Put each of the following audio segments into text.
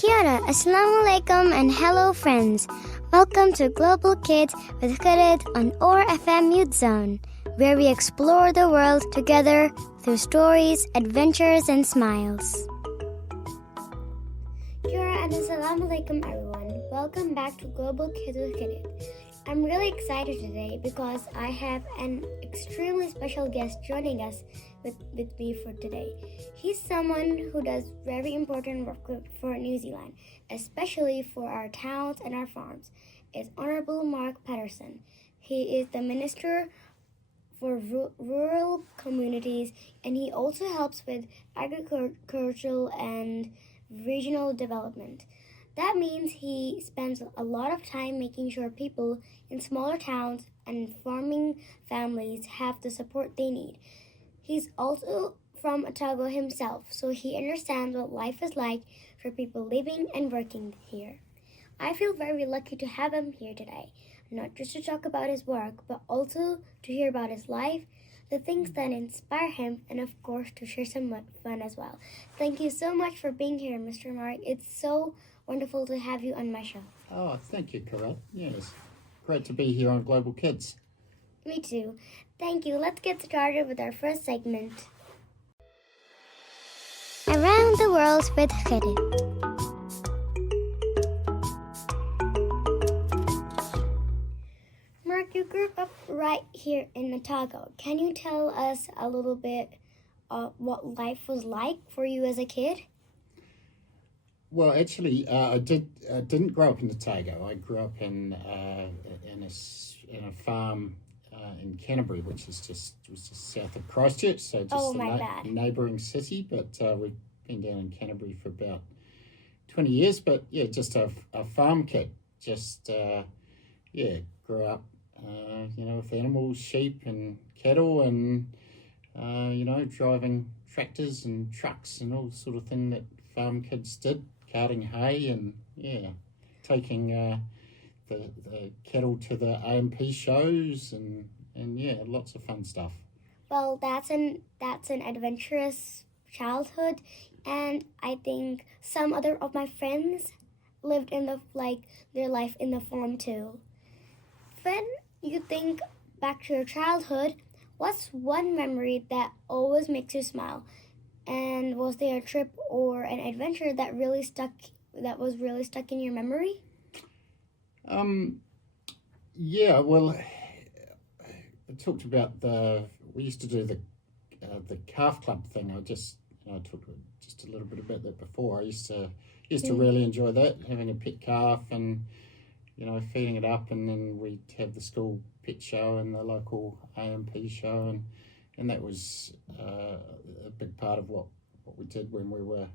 Kia ora, assalamu alaikum and hello friends. Welcome to Global Kids with Khirad on OR FM Youth Zone, where we explore the world together through stories, adventures and smiles. Kia ora and assalamu alaikum everyone. Welcome back to Global Kids with Khirad. I'm really excited today because I have an extremely special guest joining us with me for today. He's someone who does very important work for New Zealand, especially for our towns and our farms. It's Honorable Mark Patterson. He is the Minister for Rural Communities, and he also helps with agricultural and regional development. That means he spends a lot of time making sure people in smaller towns and farming families have the support they need. He's also from Otago himself, so he understands what life is like for people living and working here. I feel very lucky to have him here today, not just to talk about his work, but also to hear about his life, the things that inspire him, and of course to share some fun as well. Thank you so much for being here, Mr. Mark. It's so wonderful to have you on my show. Oh, thank you, Khirad. Yes, great to be here on Global Kids. Me too. Thank you. Let's get started with our first segment. Around the World with Khirad. Mark, you grew up right here in Otago. Can you tell us a little bit what life was like for you as a kid? Well, actually, I didn't grow up in Otago. I grew up in a farm in Canterbury, which was just south of Christchurch, so just a neighbouring city. But we've been down in Canterbury for about 20 years. But yeah, just a farm kid. Just grew up, with animals, sheep and cattle, and driving tractors and trucks and all sort of thing that farm kids did. Carting hay and taking the cattle to the AMP shows and lots of fun stuff. Well, that's an adventurous childhood, and I think some other of my friends lived in their life in the farm too. When you think back to your childhood, what's one memory that always makes you smile? And was there a trip or an adventure that was really stuck in your memory? Well, I talked about we used to do the calf club thing. I talked just a little bit about that before. I used to really enjoy that, having a pet calf and feeding it up, and then we'd have the school pet show and the local AMP show, and that was a big part of what we did when we were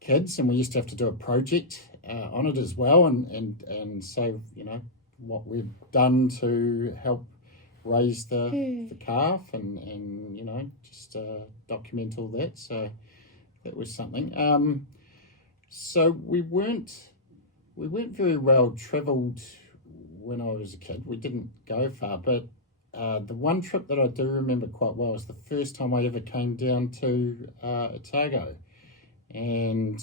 kids. And we used to have to do a project on it as well, and say what we've done to help raise the calf, and just document all that. So that was something. So we weren't very well travelled when I was a kid. We didn't go far, but the one trip that I do remember quite well was the first time I ever came down to Otago. And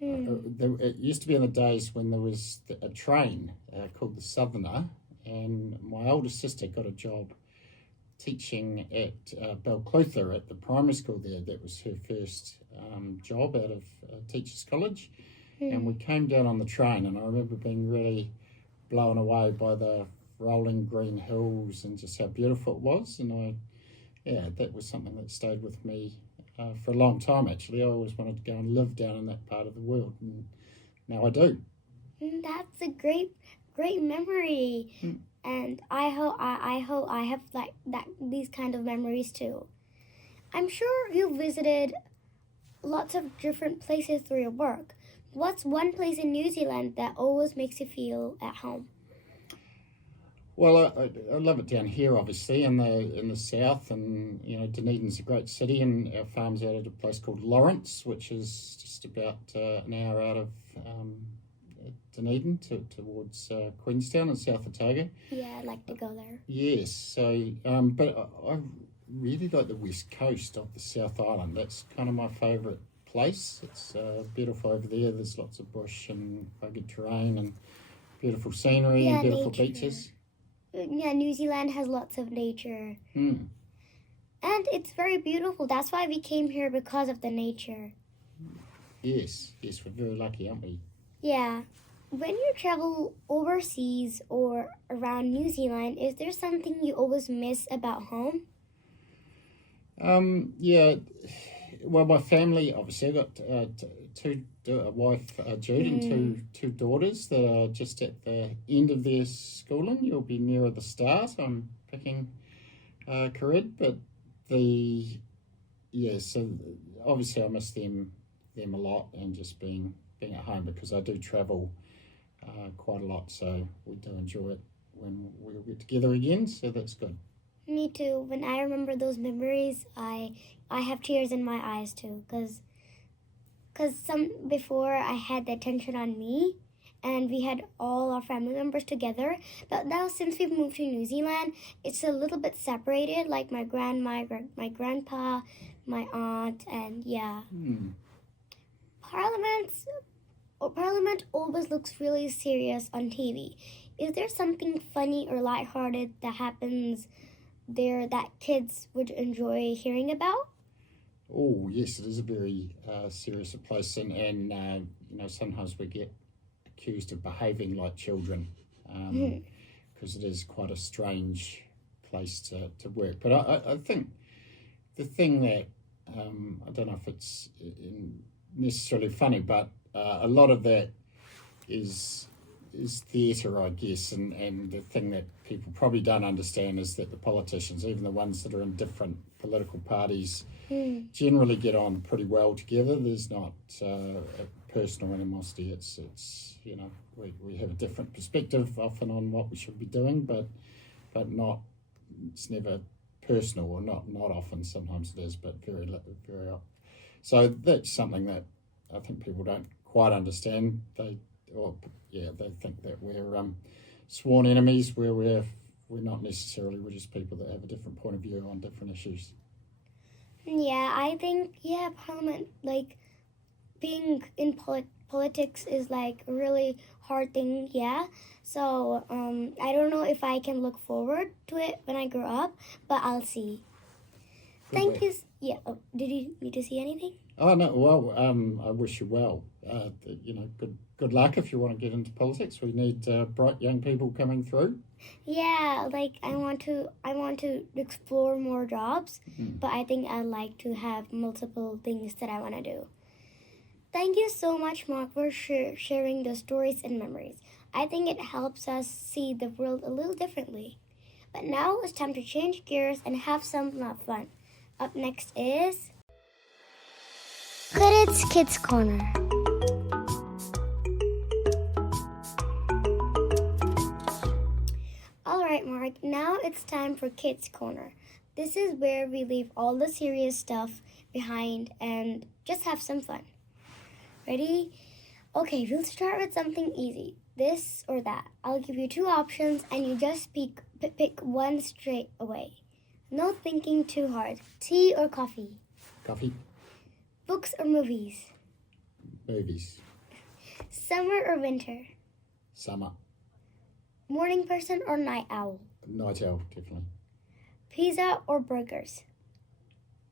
it used to be in the days when there was a train called the Southerner, and my older sister got a job teaching at Balclutha at the primary school there. That was her first job out of Teachers College. And we came down on the train, and I remember being really blown away by the rolling green hills and just how beautiful it was. And that was something that stayed with me for a long time. Actually, I always wanted to go and live down in that part of the world, and now I do. That's a great memory. And I hope I have these kind of memories too. I'm sure you visited lots of different places through your work. What's one place in New Zealand that always makes you feel at home? Well, I love it down here, obviously, in the south, and Dunedin's a great city, and our farm's out at a place called Lawrence, which is just about an hour out of Dunedin towards Queenstown and South Otago. Yeah, I'd like to go there. Yes, so but I really like the west coast of the South Island. That's kind of my favourite place. It's beautiful over there. There's lots of bush and rugged terrain and beautiful scenery and beautiful nature. beaches. Yeah, New Zealand has lots of nature. Mm. And it's very beautiful. That's why we came here, because of the nature. Yes, we're very lucky, aren't we? Yeah. When you travel overseas or around New Zealand, is there something you always miss about home? Yeah. Well, my family, obviously, I've got a wife, Jude, and two daughters that are just at the end of their schooling. You'll be nearer the start. I'm picking Khirad, but so obviously I miss them a lot, and just being at home, because I do travel quite a lot, so we do enjoy it when we'll get together again, so that's good. Me too. When I remember those memories, I have tears in my eyes too, because before I had the attention on me, and we had all our family members together. But now, since we've moved to New Zealand, it's a little bit separated, like my grandma, my grandpa, my aunt, and yeah. Parliament always looks really serious on TV. Is there something funny or lighthearted that happens there that kids would enjoy hearing about? Oh, yes, it is a very serious place, and sometimes we get accused of behaving like children, because it is quite a strange place to work. But I think the thing that, I don't know if it's necessarily funny, but a lot of that is theatre, I guess, and the thing that people probably don't understand is that the politicians, even the ones that are in different political parties, generally get on pretty well together. There's not a personal animosity. It's we have a different perspective often on what we should be doing, but not, it's never personal, or not often. Sometimes it is, but very often. So that's something that I think people don't quite understand. They think that we're sworn enemies, where we're not necessarily. We're just people that have a different point of view on different issues. Yeah, I think, Parliament, like, being in politics is like a really hard thing, so I don't know if I can look forward to it when I grow up, but I'll see. Thank you. Yeah. Oh, did you need to see anything? Oh no. Well, I wish you well. Good luck if you want to get into politics. We need bright young people coming through. Yeah, like I want to explore more jobs, but I think I'd like to have multiple things that I want to do. Thank you so much, Mark, for sharing the stories and memories. I think it helps us see the world a little differently. But now it's time to change gears and have some fun. Up next is Khirad's Kids Corner. Alright, Mark, now it's time for Kids Corner. This is where we leave all the serious stuff behind and just have some fun. Ready? Okay, we'll start with something easy. This or that. I'll give you two options and you just pick one straight away. No thinking too hard. Tea or coffee? Coffee. Books or movies? Movies. Summer or winter? Summer. Morning person or night owl? Night owl, definitely. Pizza or burgers?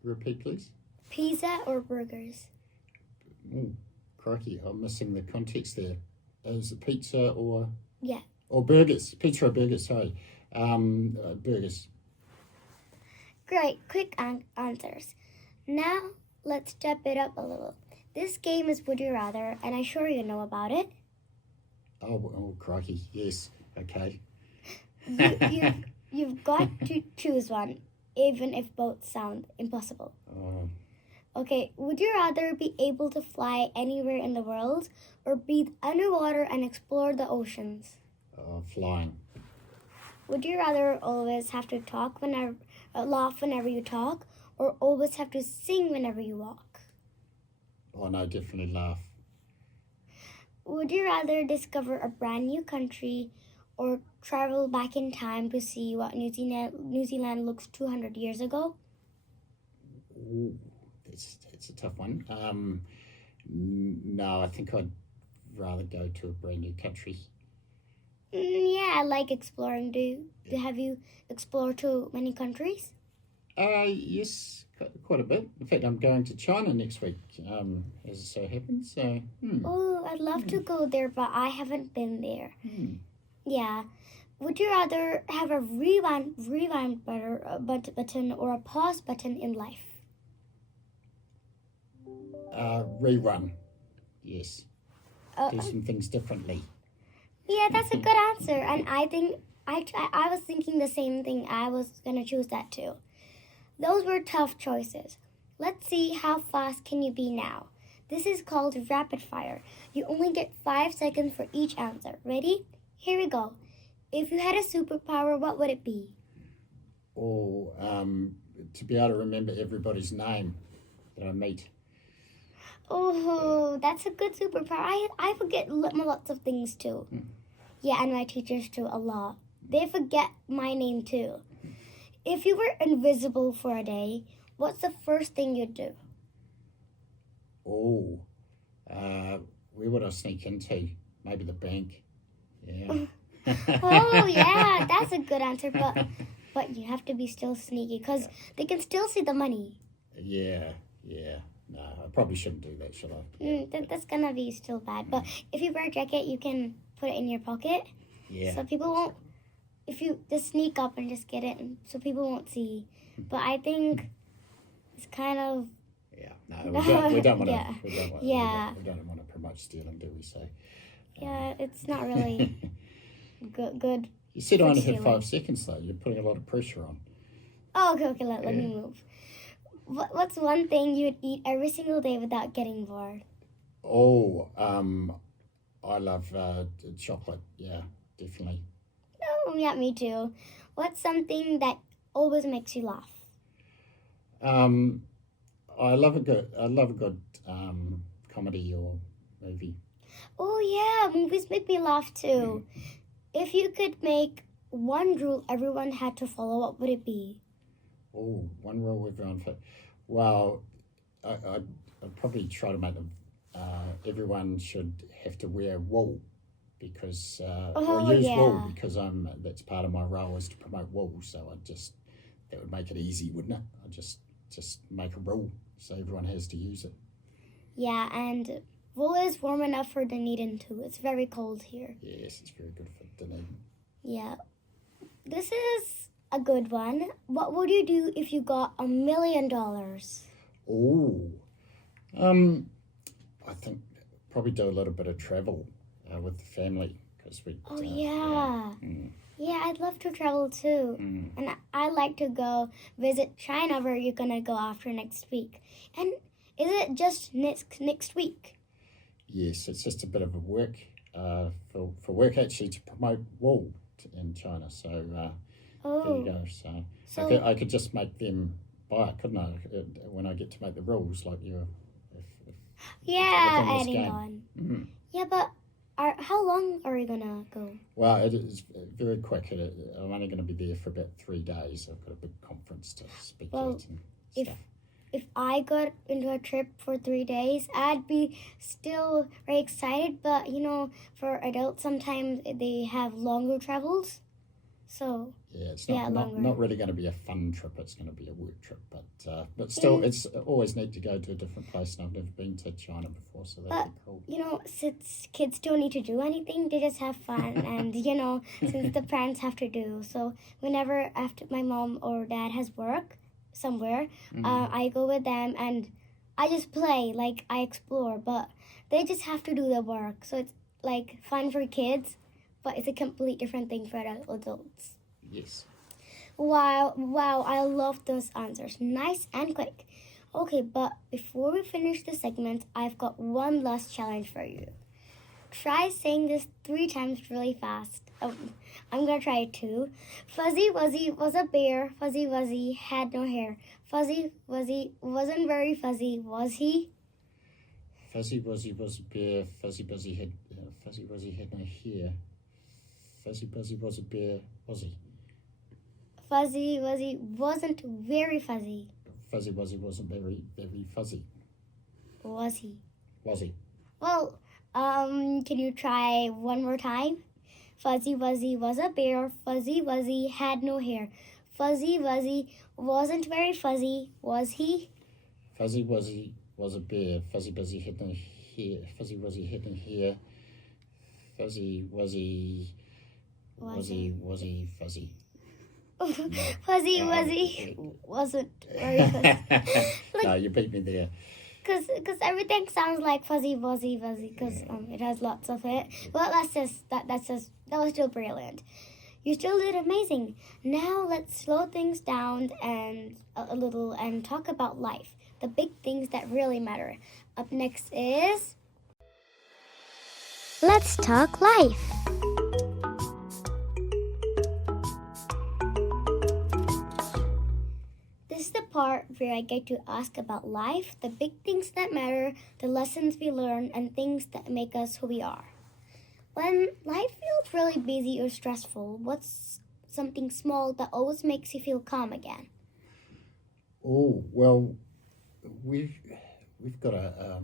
Repeat, please. Pizza or burgers? Crikey, I'm missing the context there. Is it pizza or... Yeah. Or burgers. Pizza or burgers, sorry. Burgers. Great, quick answers. Now, let's step it up a little. This game is Would You Rather, and I'm sure you know about it. Oh, crikey, yes. Okay. You've got to choose one, even if both sound impossible. Okay, would you rather be able to fly anywhere in the world or breathe underwater and explore the oceans? Flying. Would you rather always have to laugh whenever you talk, or always have to sing whenever you walk? Oh no, definitely laugh. Would you rather discover a brand new country or travel back in time to see what New Zealand looks 200 years ago? Ooh, it's a tough one. No, I think I'd rather go to a brand new country. Yeah, I like exploring. Have you explored to many countries? Yes, quite a bit. In fact, I'm going to China next week, as it so happens. So, Oh, I'd love to go there, but I haven't been there. hmm. Yeah. Would you rather have a rewind button or a pause button in life? Rerun. Yes, Uh, do some things differently. yeah, that's a good answer, and I think I was thinking the same thing. I was gonna choose that too. Those were tough choices. Let's see how fast can you be now. This is called rapid fire. You only get 5 seconds for each answer. Ready? Here we go. If you had a superpower, what would it be? Or to be able to remember everybody's name that I meet. Oh, that's a good superpower. I forget lots of things too. Yeah, and my teachers too a lot. They forget my name too. If you were invisible for a day, what's the first thing you'd do? Oh, where would I sneak into? Maybe the bank. Yeah. Oh, yeah, that's a good answer, but you have to be still sneaky because they can still see the money. Yeah. No, I probably shouldn't do that, should I? That's gonna be still bad. But if you wear a jacket, you can put it in your pocket. Yeah. So people won't. If you just sneak up and just get it, so people won't see. But I think it's kind of. Yeah. No, we don't want to. Yeah. We don't want to promote stealing, do we? So. Yeah, it's not really good. You said I only had stealing. 5 seconds though. You're putting a lot of pressure on. Oh, okay. Let me move. What's one thing you would eat every single day without getting bored? Oh, I love chocolate. Yeah, definitely. Oh, yeah, me too. What's something that always makes you laugh? I love a good comedy or movie. Oh, yeah, movies make me laugh too. If you could make one rule everyone had to follow, what would it be? Oh, one rule everyone fit. Well, I'd probably try to make them. Everyone should have to wear wool because or use wool because that's part of my role is to promote wool. So that would make it easy, wouldn't it? I'd just make a rule so everyone has to use it. Yeah, and wool is warm enough for Dunedin too. It's very cold here. Yes, it's very good for Dunedin. Yeah. This is a good one. What would you do if you got $1 million? Oh, I think probably do a little bit of travel with the family because we. Oh yeah. Yeah, I'd love to travel too. And I like to go visit China where you're gonna go after next week. And is it just next week? Yes, it's just a bit of a work for work actually to promote wool in China. So there you go. So I could just make them buy it, couldn't I? When I get to make the rules, like you. Yeah, adding on. Yeah, but how long are we gonna go? Well, it is very quick. I'm only going to be there for about 3 days. I've got a big conference to speak at and stuff. If I got into a trip for 3 days, I'd be still very excited. But for adults, sometimes they have longer travels. So yeah, it's not really going to be a fun trip. It's going to be a work trip, but still, it's always neat to go to a different place. And I've never been to China before, so that'd be cool. Since kids don't need to do anything, they just have fun, and since the parents have to do. So whenever after my mom or dad has work somewhere, I go with them and I just play, like I explore. But they just have to do the work, so it's like fun for kids. But it's a complete different thing for adults. Yes. Wow, I love those answers. Nice and quick. Okay, but before we finish the segment, I've got one last challenge for you. Try saying this 3 times really fast. I'm gonna try it too. Fuzzy Wuzzy was a bear. Fuzzy Wuzzy had no hair. Fuzzy Wuzzy wasn't very fuzzy, was he? Fuzzy Wuzzy was a bear. Fuzzy Wuzzy had no hair. Fuzzy Wuzzy was a bear, was he? Fuzzy Wuzzy wasn't very fuzzy. Fuzzy Wuzzy wasn't very fuzzy. Was he? Was he? Well, can you try one more time? Fuzzy Wuzzy was a bear. Fuzzy Wuzzy had no hair. Fuzzy Wuzzy wasn't very fuzzy, was he? Fuzzy Wuzzy was a bear. Fuzzy Wuzzy had no hair. Fuzzy Wuzzy had no hair. Fuzzy Wuzzy was he fuzzy? Fuzzy Wuzzy wasn't very fuzzy. No, you beat me there. Because everything sounds like Fuzzy Wuzzy because it has lots of it. Well, that was still brilliant. You still did amazing. Now let's slow things down and a little and talk about life, the big things that really matter. Up next is Let's Talk Life. This is the part where I get to ask about life, the big things that matter, the lessons we learn, and things that make us who we are. When life feels really busy or stressful, what's something small that always makes you feel calm again? Oh well, we've got a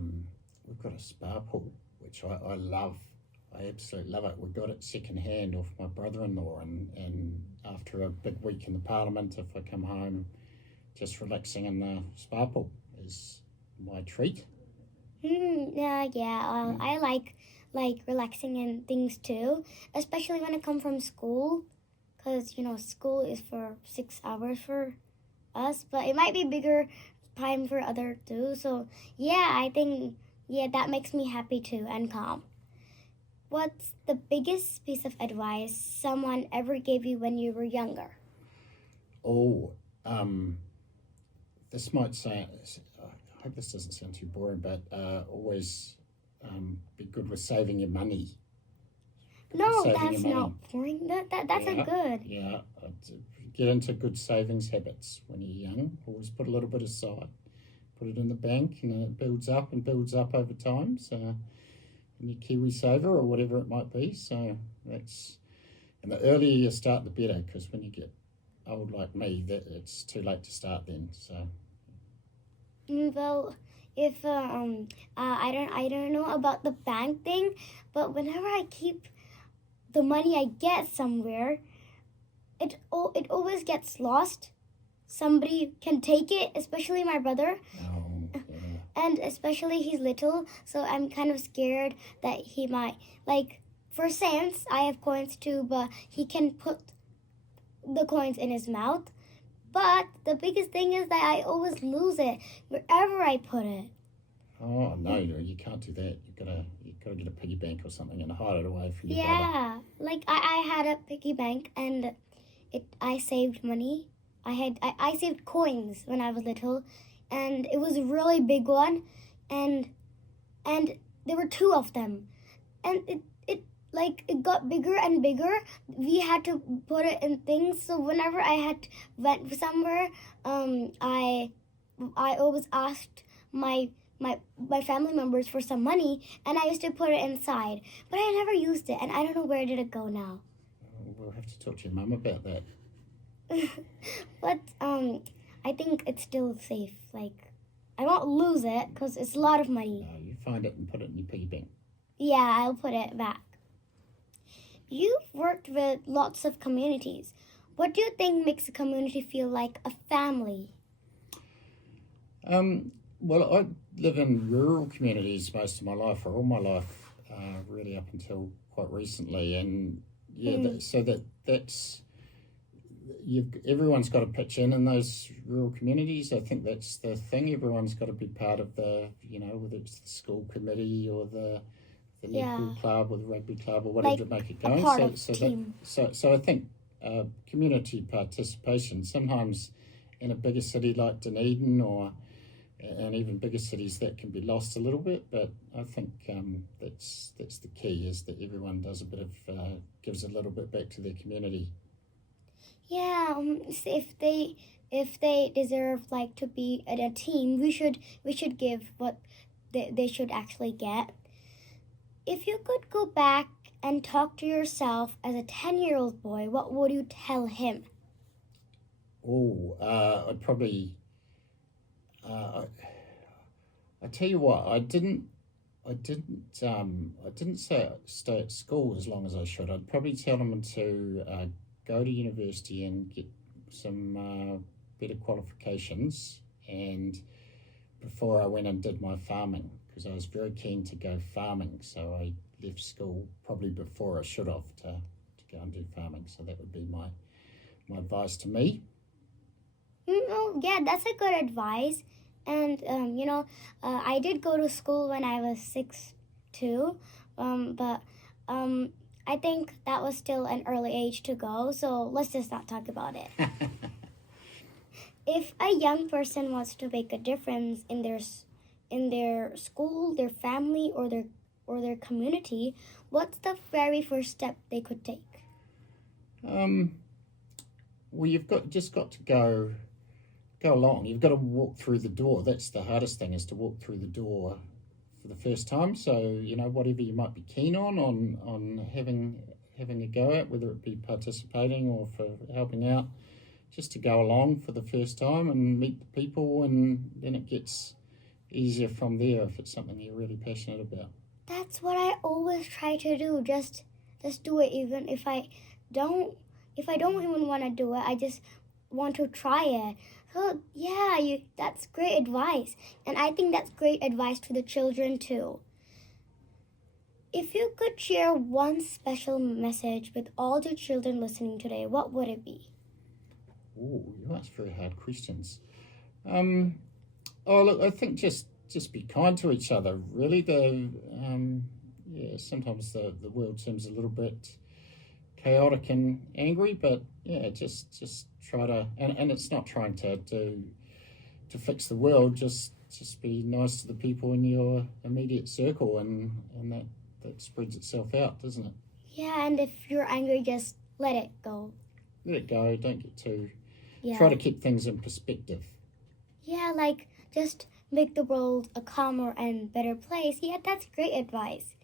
spa pool which I love. I absolutely love it. We got it second hand off my brother-in-law, and after a big week in the Parliament, if I come home, just relaxing in the spa pool is my treat. I like relaxing and things too, especially when I come from school, because school is for 6 hours for us, but it might be bigger time for other too. So I think that makes me happy too and calm. What's the biggest piece of advice someone ever gave you when you were younger? Oh, this might sound, I hope this doesn't sound too boring, but always be good with saving your money. No, that's not boring. That's a good. Yeah, get into good savings habits when you're young. Always put a little bit aside. Put it in the bank, and it builds up over time. So, in your Kiwi Saver or whatever it might be. So and the earlier you start, the better, because when you get old like me, that it's too late to start then. So. Well, if I don't know about the bank thing, but whenever I keep the money I get somewhere, it always gets lost. Somebody can take it, especially my brother. Oh, yeah. And especially he's little, so I'm kind of scared that he might, for cents, I have coins too, but he can put the coins in his mouth. But the biggest thing is that I always lose it wherever I put it. Oh no, you can't do that. You've got to get a piggy bank or something and hide it away from your brother. Yeah, like I had a piggy bank and I saved money. I saved coins when I was little, and it was a really big one, and there were 2 of them, and it got bigger and bigger. We had to put it in things. So whenever I went somewhere, I always asked my family members for some money, and I used to put it inside. But I never used it, and I don't know where did it go now. We'll have to talk to your mum about that. But I think it's still safe. I won't lose it because it's a lot of money. No, you find it and put it in your piggy bank. Yeah, I'll put it back. You've worked with lots of communities. What do you think makes a community feel like a family? Well, I live in rural communities most of my life, or all my life, really up until quite recently, and that's everyone's got to pitch in those rural communities. I think that's the thing. Everyone's got to be part of the, whether it's the school committee or the netball club or the rugby club or whatever to make it going. So I think community participation, sometimes in a bigger city like Dunedin and even bigger cities, that can be lost a little bit, but I think that's the key, is that everyone does a bit of gives a little bit back to their community. Yeah, if they deserve to be in a team, we should give what they should actually get. If you could go back and talk to yourself as a 10-year-old boy, what would you tell him? I'd probably I tell you what, I didn't stay at school as long as I should. I'd probably tell them to go to university and get some better qualifications, and before I went and did my farming, because I was very keen to go farming. So I left school probably before I should have to go and do farming. So that would be my advice to me. Yeah, that's a good advice. And, I did go to school when I was 6 too, but I think that was still an early age to go, so let's just not talk about it. If a young person wants to make a difference in their school, their family, or their community, what's the very first step they could take? Well, you've just got to go along. You've got to walk through the door. That's the hardest thing, is to walk through the door for the first time. So, whatever you might be keen on having a go at, whether it be participating or for helping out, just to go along for the first time and meet the people, and then it gets easier from there if it's something you're really passionate about. That's what I always try to do. Just do it, even if I don't even want to do it. I just want to try it. So yeah, that's great advice. And I think that's great advice to the children too. If you could share one special message with all the children listening today, what would it be? Oh, you ask very hard questions. Look, I think just be kind to each other, really. Sometimes the world seems a little bit chaotic and angry, but just try to, and it's not trying to fix the world, just be nice to the people in your immediate circle, and that spreads itself out, doesn't it? Yeah, and if you're angry, just let it go. Don't get too try to keep things in perspective. Yeah, like just make the world a calmer and better place. Yeah, that's great advice.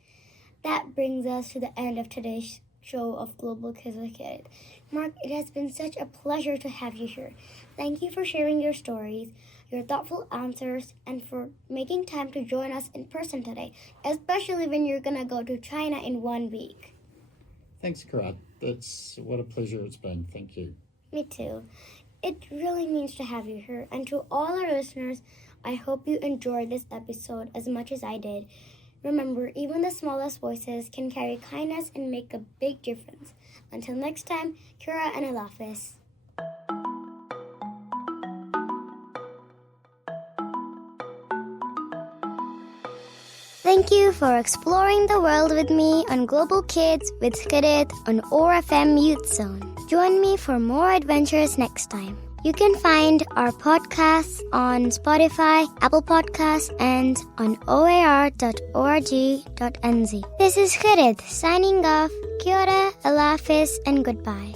That brings us to the end of today's show of Global Kids with Khirad. Mark, it has been such a pleasure to have you here. Thank you for sharing your stories, your thoughtful answers, and for making time to join us in person today, especially when you're going to go to China in 1 week. Thanks, Khirad. That's what a pleasure it's been. Thank you. Me too. It really means to have you here. And to all our listeners, I hope you enjoyed this episode as much as I did. Remember, even the smallest voices can carry kindness and make a big difference. Until next time, Kira and Allah Hafiz. Thank you for exploring the world with me on Global Kids with Khirad on ORFM Youth Zone. Join me for more adventures next time. You can find our podcasts on Spotify, Apple Podcasts, and on oar.org.nz. This is Khirad signing off. Kia ora, Allah Hafiz, and goodbye.